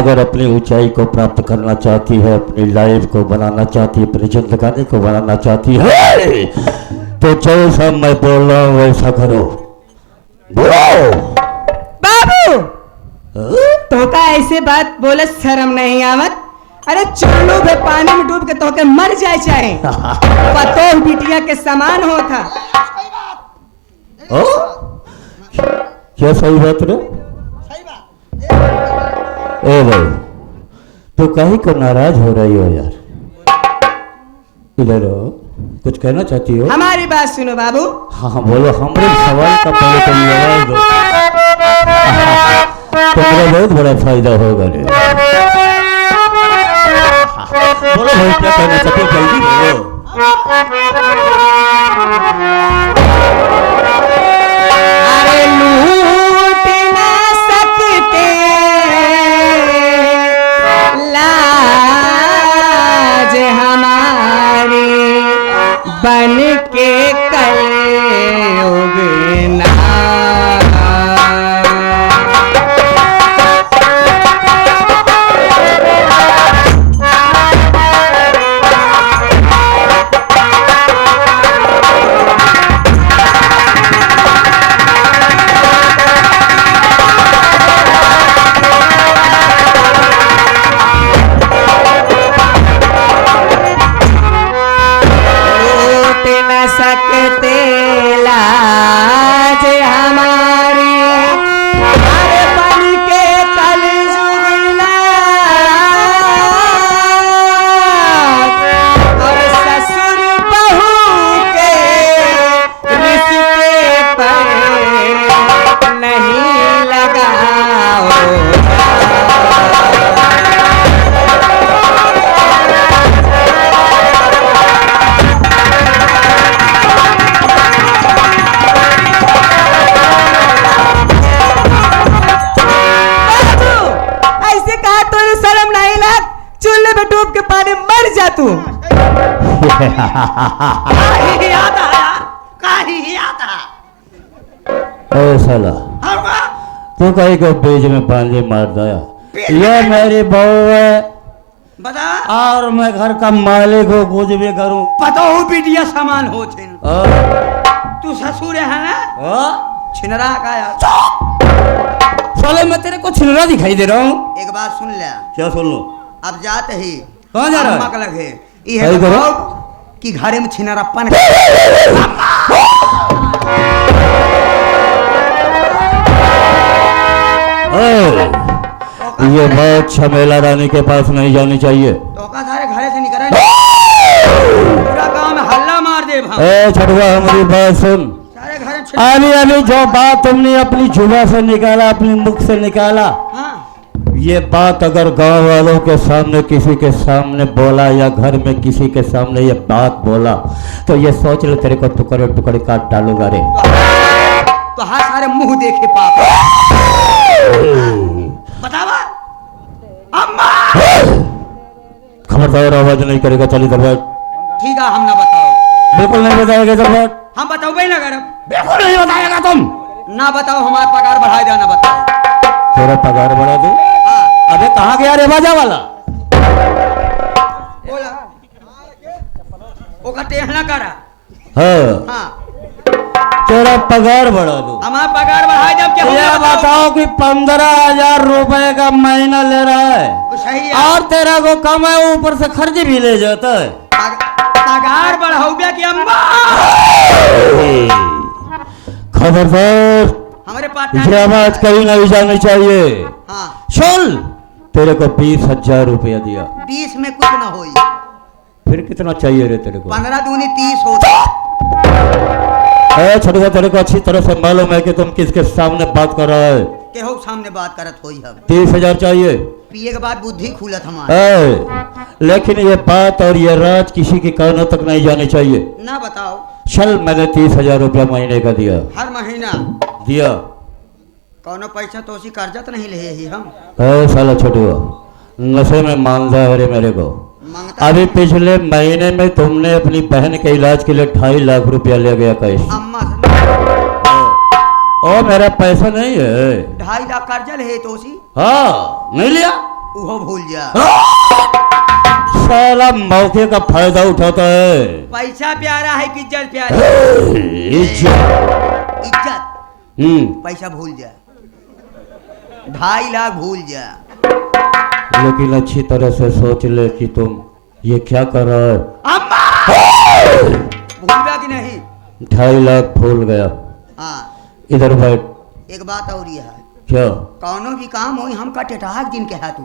अगर अपनी ऊंचाई को प्राप्त करना चाहती है, अपनी लाइफ को बनाना चाहती है, अपनी जिंदगानी को बनाना चाहती है, तो जैसा मैं बोल रहा हूँ वैसा करो। बोलो बाबू तो का ऐसे बात बोले शर्म नहीं आवत? अरे चुल्लू पे पानी में डूब के तो के मर जाए चाहे पतो बिटिया के समान होता। ओ क्या सही बात रे? ए भाई तो कहीं को नाराज हो रही हो यार? इधर हो, कुछ कहना चाहती हो? हमारी बात सुनो बाबू। हाँ बोलो, हमारे सवाल का पहले तो आवाज दो, तो मेरा बहुत बड़ा फायदा होगा रे। बोलो भाई क्या कहना चाहते हो, जल्दी बोलो। अरे लूट ना सकते लाज हमारी बन के कलयुगना। डूब के पानी मर जा तू। साला तू कहीं को बीच में पानी मार दिया। ये मेरी बहू है बता, और मैं घर का मालिक हूँ, कुछ भी करूँ। पता हो बिटिया समान हो तू ससुर है ना? छिनरा का यार। साले मैं तेरे को छिनरा दिखाई दे रहा हूँ। एक बात सुन ले। क्या सुन लो? अब जाते ही कहाँ जा रहा है? लगे ये बताओ कि घरे में छिनरापन ये बात छमेला रानी के पास नहीं जानी चाहिए। तो का सारे घरे से निकल पूरा गांव में हल्ला मार दे। ए छड़ुआ हमारी बात सुन। सारे घरे अभी अभी जो बात तुमने अपनी जुबान से निकाला, अपनी मुख से निकाला, ये बात अगर गांव वालों के सामने किसी के सामने बोला या घर में किसी के सामने ये बात बोला तो ये सोच ले तेरे को टुकड़े टुकड़े काट डालूंगा रे। तो हाँ सारे मुंह देखे पाप। बतावा अम्मा खबरदार आवाज नहीं करेगा, चली दरबार। ठीक है हम ना बताओ। बिल्कुल नहीं बताएगा दरबार। हम बताओ भाई ना करब। बिल्कुल नहीं बताएगा तुम। ना बताओ हमारा पगार बढ़ा दे। ना बताओ तेरा पगार बढ़ा दो। अबे कहाँ गया रे बाजा वाला? बोला ओका टेहना करा। हाँ तेरा पगार बढ़ा दो। हमारा पगार बढ़ाए जब क्या ये बताओ कि 15,000 रुपए का महीना ले रहा है सही है। और तेरा को कम है, ऊपर से खर्च भी ले जाता है। पगार बढ़ाओ गया कि अम्मा? खबरदार हमारे पास ये आवाज कहीं नहीं जानी चाहिए। हाँ चल तेरे को 20,000 रुपया दिया। 20 में कुछ ना होई। फिर कितना चाहिए रे तेरे को? 15 दूनी 30 होता। छड़ुआ तेरे को अच्छी तरह से मालूम है कि तुम किसके सामने बात कर रहा है। केहू सामने बात करत होई हम। 30,000 चाहिए। पिए के बाद बुद्धि खुलत हमारे। लेकिन ये बात और ये राज किसी के कानों तक नहीं जानी चाहिए। ना बताओ। चल मैंने 30,000 रुपया महीने का दिया। हर महीना दिया। कौनो पैसा तो उसी कर्जा तो नहीं ले ही हम। साला छड़ुआ नशे में मांगता है रे मेरे को। अभी पिछले महीने में तुमने अपनी बहन के इलाज के लिए 2.5 लाख रुपया ले गया कैश। अम्मा ओ मेरा पैसा नहीं है। 2.5 लाख कर्जा ले तो उसी। हाँ नहीं लिया। वो भूल जा। साला मौके का फायदा उठाता है। पैसा प्यारा है कि इज्जत प्यारी है? इज्जत। इज्जत पैसा भूल जा, 2.5 लाख भूल जा। लेकिन अच्छी तरह से सोच ले कि तुम ये क्या कर रहा है। अम्मा भूल गया कि नहीं? 2.5 लाख भूल गया। हाँ इधर बैठ। एक बात और ये है, क्या? कौनो भी काम हो हमका टेटाक दिन के है तू।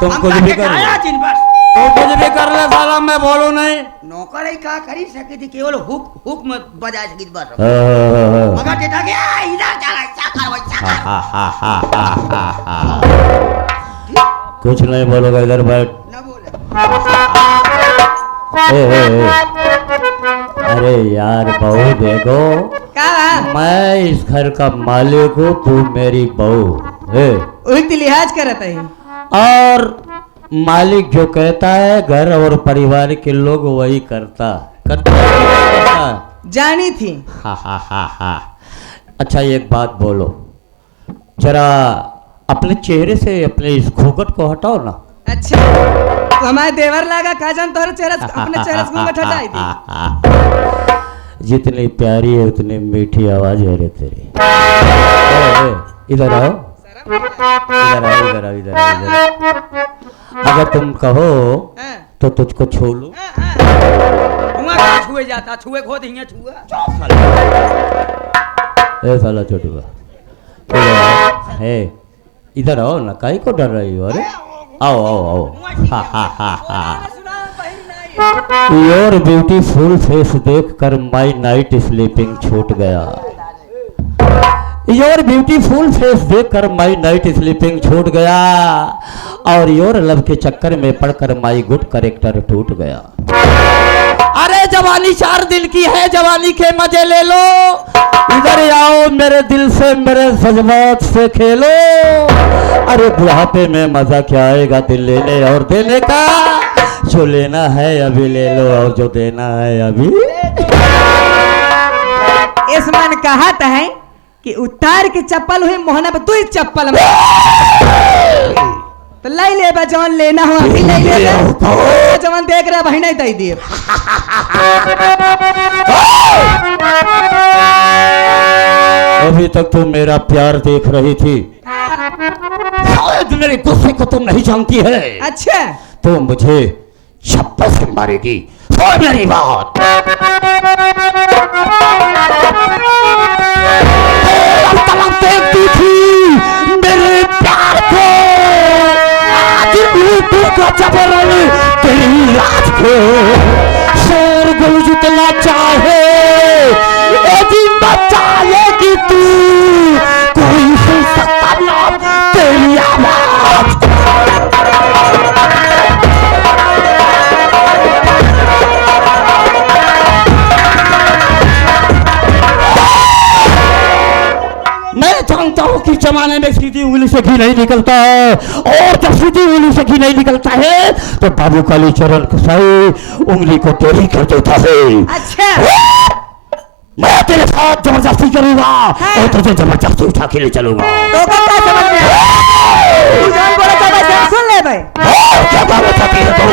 तुम कुछ भी कर ले। दिन बस तुम कुछ भी कर ले साला, मैं बोलू नहीं। नौकर है का करी सके थी, केवल हुक मत बजा सकी बस। हाँ। मगर टेटा गया इधर चला, क्या करवाई कुछ नहीं बोलोगा, इधर बैठ। न बोले। अरे यार बहू देखो, का मैं इस घर का मालिक हूँ, तू मेरी बहू है। उल्टी लिहाज करत है। और मालिक जो कहता है घर और परिवार के लोग वही करता जानी थी। हा। अच्छा एक बात बोलो, जरा अपने चेहरे से अपने इस घूंघट को हटाओ ना। अच्छा तो हमारे देवर लगा का जान तोहरे चेहरा अपने चेहरे से घूंघट हटाई थी। जितनी प्यारी है उतनी मीठी आवाज है रे तेरी। इधर आओ, इधर आओ, इधर आओ, इधर आओ, इधर आओ। अगर तुम कहो तो तुझको छू लूं। छुए जाता, छुए खो दिए छुआ। ए साला छोटुआ, इधर आओ ना, काहे को डर रही हो? अरे आओ आओ आओ। योर ब्यूटीफुल फेस देखकर माई नाइट स्लीपिंग छूट गया। योर ब्यूटीफुल फेस देखकर माई नाइट स्लीपिंग छूट गया, और योर लव के चक्कर में पड़कर माई गुड कैरेक्टर टूट गया। अरे जवानी 4 दिन की है, जवानी के मजे ले लो। इधर आओ, मेरे दिल से मेरे जज्बात से खेलो। अरे बुढ़ापे में मजा क्या आएगा दिल लेने और देने का। जो लेना है अभी ले लो, और जो देना है अभी। इस मन कहत है कि उतार के चप्पल हुई मोहना पे तू ही चप्पल में तो लाई ले बा, जवान लेना हो अभी लाई ले बा। जवान देख रहा भाई नहीं दे दिए। अभी तक तुम मेरा प्यार देख रही थी, शायद मेरे गुस्से को तुम नहीं जानती है। अच्छा तो मुझे छप्पर से मारेगी। और मेरी बात तलब देखती थी मेरे प्यार को, आज का जबर तेरी रात को। शेर गुल जितना चाहे बचाएगी तू, कोई सुन सकता ना तेरी आवाज। मैं जानता हूँ कि जमाने में सीधी उंगली से घी नहीं निकलता है, और जब सीधी उंगली से घी नहीं निकलता है तो बाबू कालीचरण कसाई उंगली को टेढ़ी कर देता है। अच्छा मैं तेरे साथ जबरदस्ती करूंगा, और तुझे जबरदस्ती उठा के ले चलूंगा। तो क्या समझ में आया? तू जान बोला तो भाई सुन ले भाई। क्या बात बताती है तू?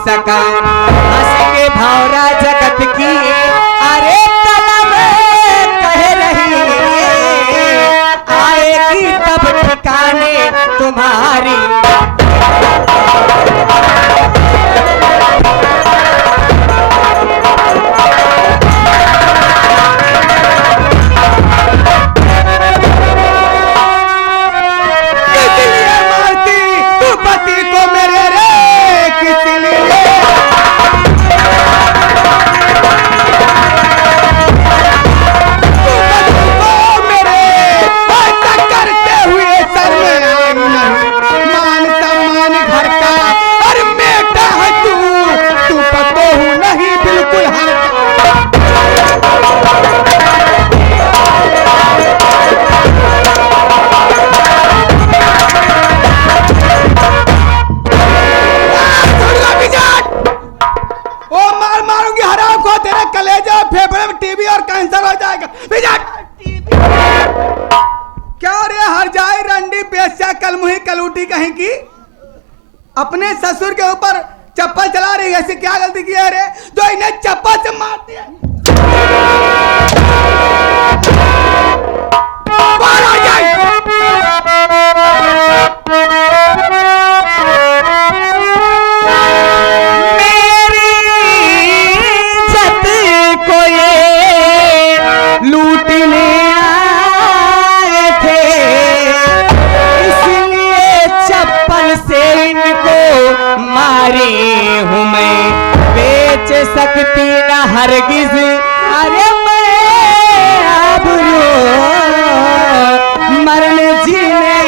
सकल हंस के भौरा जगत की, अरे कलम कह रही आएगी तब ठिकाने तुम्हारी। है कलूटी कहीं की, अपने ससुर के ऊपर चप्पल चला रही है, ऐसे क्या गलती की है रे जो इन्हें चप्पल से मारती है? बाहर आ जाए। मेरी इज्जत को ये लूटने आए थे, इसलिए चप्पल से इनको मारी हूँ मैं, बेच सकती न हरगिज अरे मैं आबरू, मरने जीने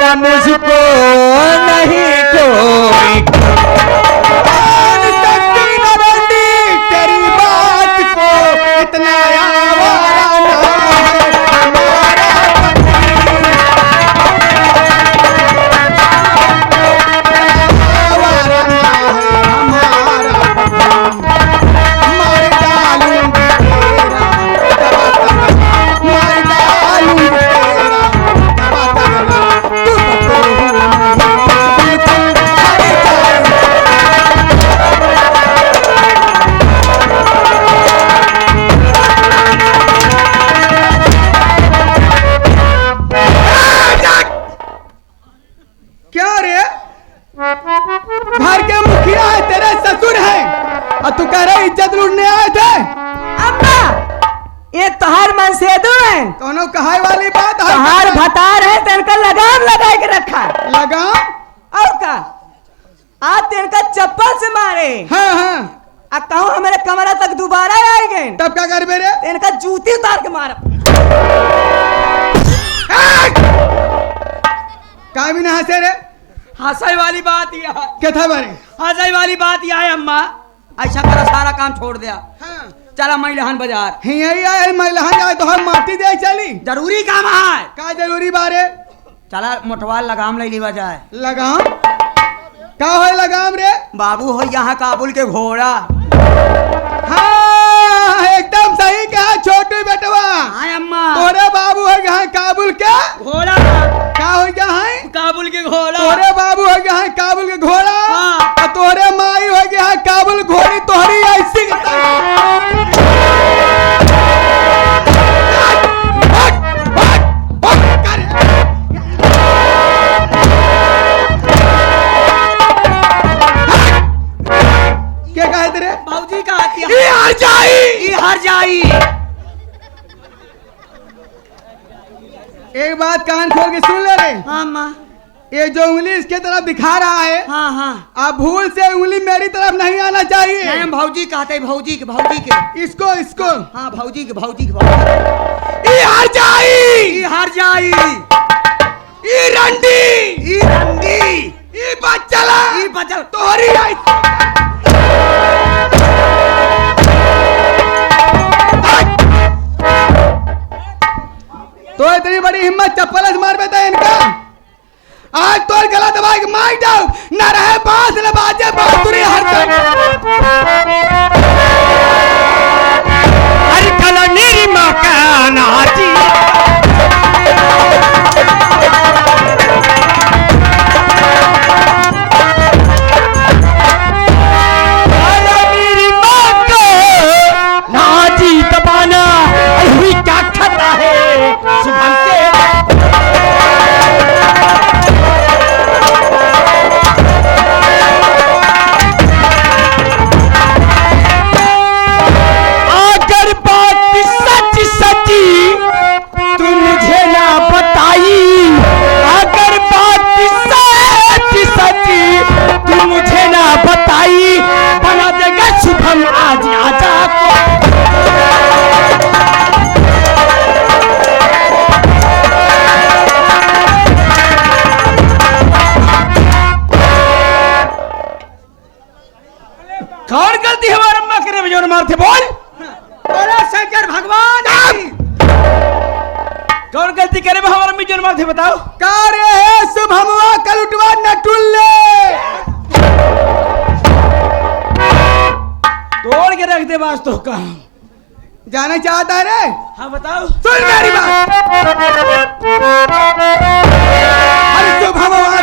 का मुझको नहीं कोई। तेरी बात को इतना आवारा ना है हमारा आवारा ना है हमारा, मार डालूंगी तेरा मार डालूंगी तेरा तू क्या रे? घर के मुखिया है, तेरे ससुर है, और तू कह रहे इज्जत लूटने आए थे? अम्मा ये तोहार मन से दो है, कौनो कहाई वाली बात है? तोहार भतार है तेनका लगाम लगा के रखा लगाम? और का आज तेनका चप्पल से मारे हाँ हाँ, आ कहूँ हमारे कमरा तक दोबारा आए गए, तब क्या कर मेरे? तेनका जूती उतार के मारा। का भी ना हंसे रे? हंसाई वाली बात यह है, क्या था बारे? हंसाई वाली बात यह है अम्मा, ऐसा करा सारा काम छोड़ दिया, हाँ, चला महिलान बाजार, यही आए महिला जाए तो हम माटी दे चली। जरूरी काम है, का जरूरी बारे? चला मोटवाल लगाम ले लीवा जाए। लगाम? का है लगाम रे? बाबू हो यहाँ काबुल के घोड़ा। हाँ एकदम सही कहा छोटू बेटवा, हाँ अम्मा, तोरे बाबू है यहाँ काबुल के घोड़ा का हो गया है? काबुल के घोड़ा। तोरे बाबू हो गया है काबुल के घोड़ा, हाँ। और तोरे माई हो गया है काबुल घोड़ी, तोहरी ऐसी की क्या कहे तेरे? भाऊजी का आती है, ये हार जाई, ये हार जाई। एक बात कान खोल के सुन ले रे, हाँ अम्मा, ये जो उंगली इसके तरफ दिखा रहा है, हाँ हाँ, आप भूल से उंगली मेरी तरफ नहीं आना चाहिए। नहीं हम भाऊजी कहते हैं, भाऊजी के इसको इसको हाँ भाऊजी के ये हार जाई, ये हार जाई, ये रंडी, ये रंडी, ये बच्चला, ये बचल तोहरी तो इतनी बड़ी हिम्मत चप्पल से मार बेटा इनका, आज तो गला दबा के मार जाओ, न रहे बांस न बाजे बांसुरी हर अरे कला मेरी माँ का नाची, अरे मेरी माँ का नाची दबाना, अरे क्या खाता है शुभम से। अगर बात सच सची तू मुझे ना बताई, अगर बात सच सची तू मुझे ना बताई, बना देगा शुभम आज आजा को। कौन गलती हमारे अम्मा करे बजोर मारते बोल, बोला शंकर भगवान की। कौन गलती करे हमारे अम्मी जोर मारते बताओ। कार्य है शुभमवा कलुटवा नटुल्ले, तोड़ के रख दे वास्तव का। जाना चाहता है रे? हाँ बताओ। सुन मेरी बात, अरे शुभमवा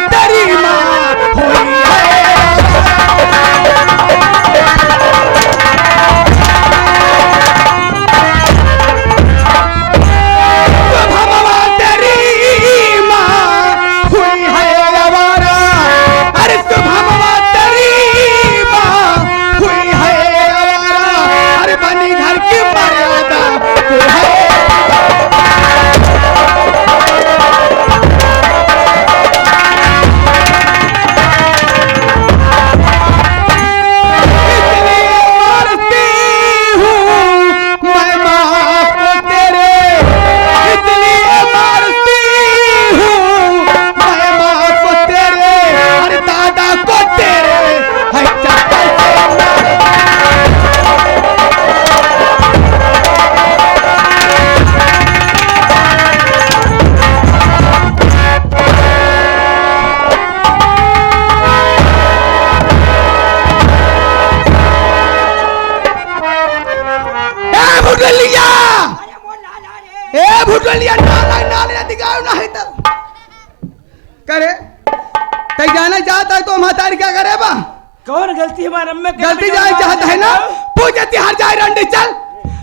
कहीं जाना चाहता है तो हमारी क्या करे बा? कौन गलती हमारे अम्मे के गलती जाना चाहता है ना, पूछती हर जाए रंडी, चल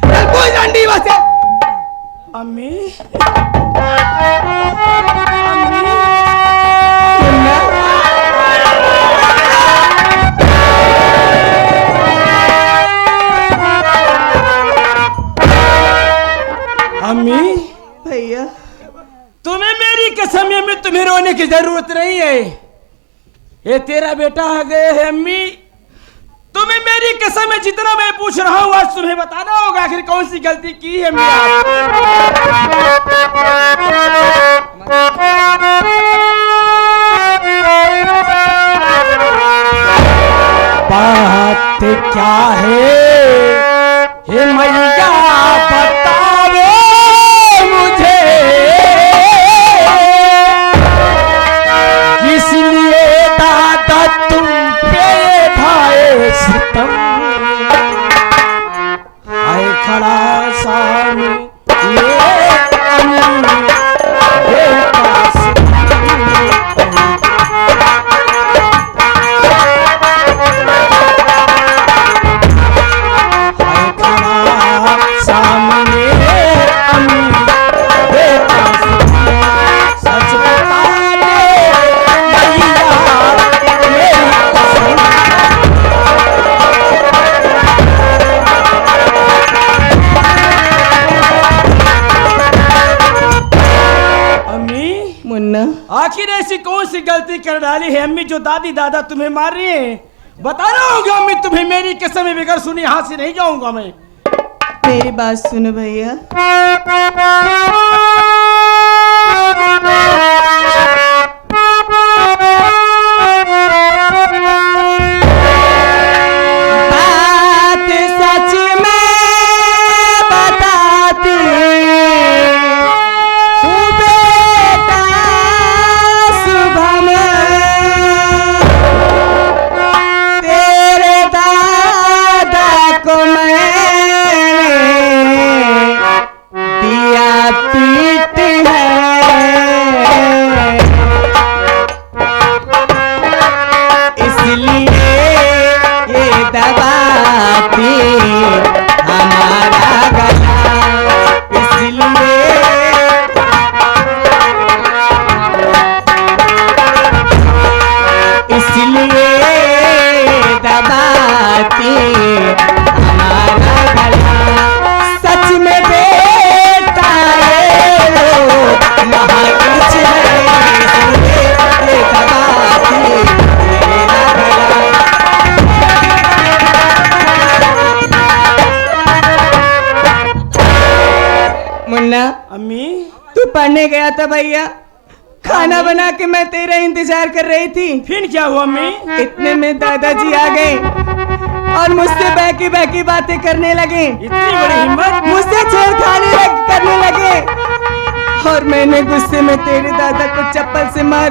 चल पूछ रंडी वैसे। अम्मी अम्मी भैया तुम्हें मेरी कसम है, मैं तुम्हें रोने की जरूरत नहीं है। ये तेरा बेटा आ गए है अम्मी, तुम्हें मेरी कसम है, जितना मैं पूछ रहा हूँ आज तुम्हें बताना होगा आखिर कौन सी गलती की है बात क्या है हे मैया बताओ मुझे, किस लिए दादा तुम पे ढाए सितम, आए खड़ा सामने ये अम्मी बेटा आखिर ऐसी कौन सी गलती कर डाली है अम्मी जो दादी दादा तुम्हें मार रही हैं? बताना होगा अम्मी तुम्हें, मेरी कसम है बगैर सुनी यहाँ से नहीं जाऊंगा मैं। मेरी बात सुनो भैया, बात सच में बताती हूँ बेटा, सुबह में तेरे दादा को मैंने दिया पीट है, इसलिए ये दबाती हमारा गला, इसलिए दबाती हमारा गला, सच में बेटा ये लोग महाकुछ है, इसलिए ये दबाती मेरा गला। मुन्ना अम्मी तू पढ़ने गया था भैया, खाना बना के मैं तेरा इंतजार कर रही थी, फिर क्या हुआ अम्मी? इतने में दादाजी आ गए और मुझसे बहकी बहकी बातें करने लगे, इतनी बड़ी हिम्मत? मुझसे छेड़खानी करने लगे और मैंने गुस्से में तेरे दादा को चप्पल से मार